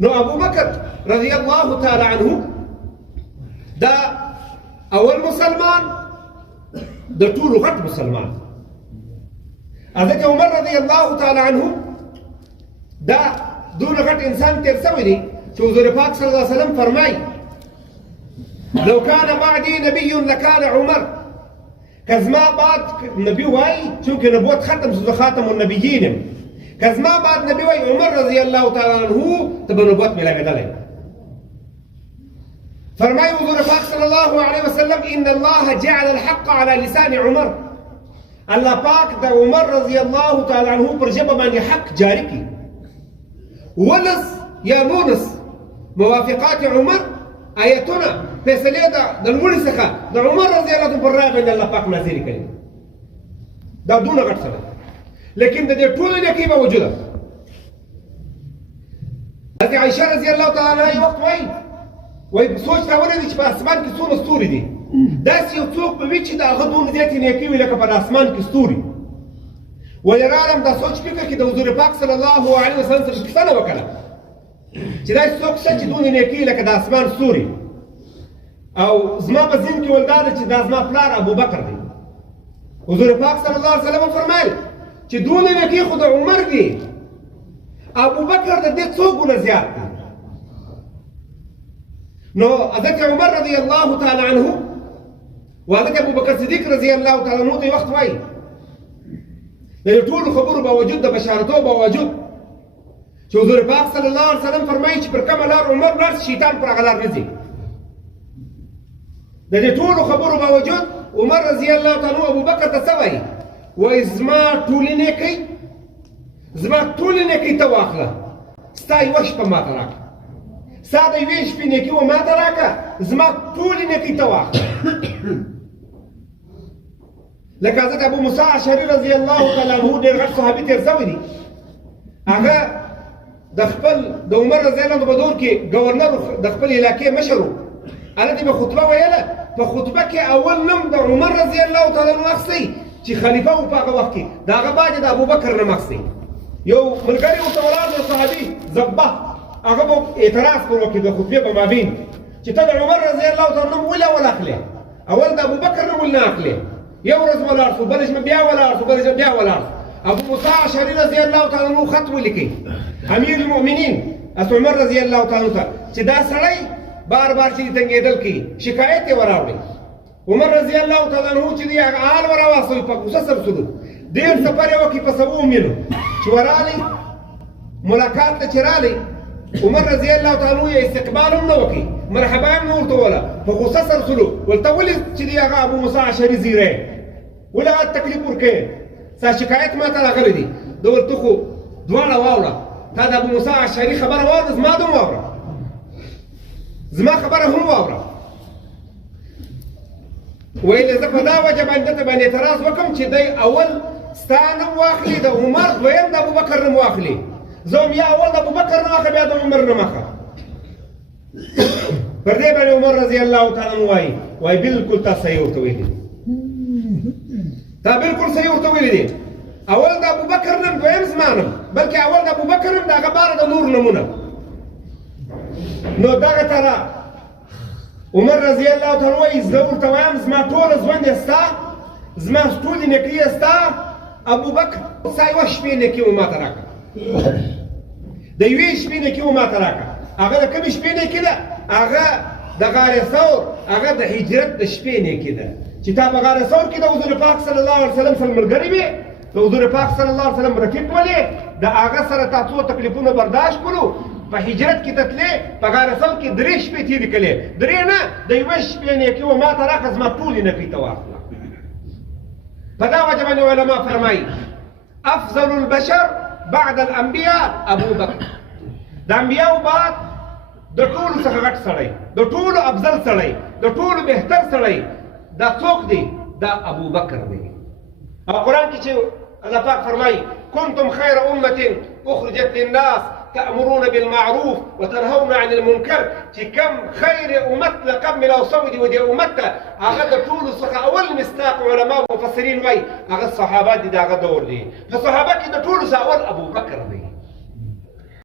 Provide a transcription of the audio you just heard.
نو ابو بکر رضی الله تعالی عنه دا اول مسلمان د ټولو غټ مسلمان. حضرت عمر رضی الله تعالی عنه دا دونه غټ انسان تیر شوی دی چې حضور پاک صلی الله علیه وسلم فرمایي لو كان بعدي نبي لكان عمر. كزما بعد نبي واي چونکه نبوت ختم شو خاتم النبيين كزما بعد نبي واي عمر رضي الله تعالى عنه تبقى نبوت ملاقدلای. فرمای حضور پاک صلی الله علیه وسلم ان الله جعل الحق على لسان عمر. الله پاک د عمر رضی الله تعالی عنه پر ژبه باندې حق جاری کی. ولس یا نونس موافقات عمر آیتونه فیصلې د لوړي څخه د عمر رضی الله عنه پر رای باندې الله پاک نازل کړي. دا دونه غټ څه ده لیکن د دې ټولو نیکۍ باوجود حضرت عایشه رضی الله تعالی عنها یو وخت وایي سوچ راولې دي چې په اسمان کې څومره ستوري دي داسې یو څوک به وي چې د هغه دونه زیاتې نیکۍ وي لکه په اسمان کې ستوري. ولې راغلم دا سوچ فکر کې د حضور پاک صلی الله علیه وسلم سره پوښتنه وکړه چې دا څوک شته چې دونه نیکۍ لکه د اسمان ستوري او زما په ذهن کې ول دا ده چې دا زما پلار ابو بکر دی. حضور پاک صلی الله علیه وسلم فرمایل چې دونه نیکۍ خو د عمر دی ابو بکر د دې څو ګونه زیات دی. نو حضرت عمر رضی الله تعالی عنه و حضرت ابو بکر صدیق رضی الله تعالی عنه ته وخت وایي د ټولو خبرو باوجود د بشارتو باوجود چې حضور پاک صلی الله علیه وسلم فرمایي چې پر کومه لار عمر لاړ شیطان پر هغه لار نه ځي. د دې ټولو خبرو باوجود عمر رضی الله تعالی عنه ابو بکر ته څه وایي وایي زما ټولې نیکۍ زما ټولې نیکۍ ته واخله ستا یوه شپه ماته راکړه ستا د یوې شپې نیکي و ماته راکړه زما ټولې نیکۍ ته واخله. لکه حضرت ابو موسی اشعري رضی الله تعالی عنه ډېر غټ صحابي تېر شوی دی. هغه د خپل د عمر رضی الله عنه په دور کې ګورنر د خپل علاقې مشر و. هلته به خطبه ویله په خطبه کې اول نوم د عمر رضی الله تعالی عنه اخیستی چې خلیفه و په هغه وخت کې د هغه بعد د ابوبکر نوم اخیستی. یو ملګري ورته ولاړ دی صحابي زبه هغه به اعتراض پر وکړي د خطبې په مابین چې ته د عمر رضی الله تعالی عنه نوم ولې اول اخلې اول د ابوبکر نوم ولې نه اخلې. یو ورځ ولاړ شو بله شپه بیا ولاړ شو بله شپه بیا ولاړ شو. ابو موسی اشعري رضی الله تعالی عنه خط ولیکي امیر المؤمنین اس عمر رضی الله تعالی عنه چې دا سړی بار بار چې تنګېدل کوي شکایت یې وراوړي. عمر رضی الله تعالی عنه چې دی هغه حال وراوستوي په غوسه سره سلو ډېر سفر یې وکړي په 100 میلو چې ورالي ملاقات ته چې رالی عمر رضی الله تعالی عنه یې استقبال هم نه وکړي مرحبا هم نه ورته وویله په غوسه سره سلو ورته ولې چې دی هغه ابو موسی اشعري زیری ولې هغه تکلیف ورکوې ستا شکایت ما ته راغلی دی ده ورته خو دواړه واوره تا د ابو موسی اشعري خبره واوره زما ده هم واوره زما خبره هم واوره. ویل زه په دا وجه باندې ته باندې اعتراض وکړم چې دی اول ستا نوم واخلي د عمر دویم د ابوبکر نوم واخلي زه هم یا اول د ابوبکر نوم اخلم بیا د عمر نوم اخلم. پر دې باندې عمر رضی الله تعالی عنه وایي بالکل تا صحیح ورته ویلي تا بالکل صحیح ورته ویلي دي اول د ابوبکر نوم دویم زما نوم بلکې اول د ابوبکر نوم د هغه باره د نور نومونه. نو دغه تره عمر رضی الله تعالی وایي زه ورته وایم زما ټوله ژوند یې ستا زما ټولې نیکۍ یې ستا ابوبکر ستا یوه شپې نیکي و ماته راکړه د یوې شپې نیکي و ماته راکړه. هغه د کومې شپې نیکي ده هغه د غار ثور هغه د هجرت د شپې نیکي ده چې تا په غار ثور کې د حضور پاک صلی الله علیه وسلم سره ملګری وې د حضور پاک صلی الله علیه وسلم رفیق ولې د هغه سره تا څو تکلیفونه برداشت کړو په هجرت کې تتلې په غار ثور کې 3 شپې تېرې کړې 3 نه د یوې شپې نیکي و ماته راکړه زما ټولې نیکۍ ته واخله. په دا وجه باندې علما فرمایي افضل البشر بعد الانبیاء ابو بکر د انبیاو بعد د ټولو څخه غټ سړی د ټولو افضل سړی د ټولو بهتر سړی دا څوک دی دا ابو بکر دی. او قرآن کې چې الله پاک فرمایي کنتم خیر امة اخرجت للناس تأمرون بالمعروف وتنهون عن المنكر چې کم خیر امت لقب ملاو سوی دی و دې امت ته هغه د ټولو څخه اول مصداق علما و مفسرین وایي هغه صحابه دي د هغه دور دي په صحابه کې د ټولو څخه اول ابو بکر دی.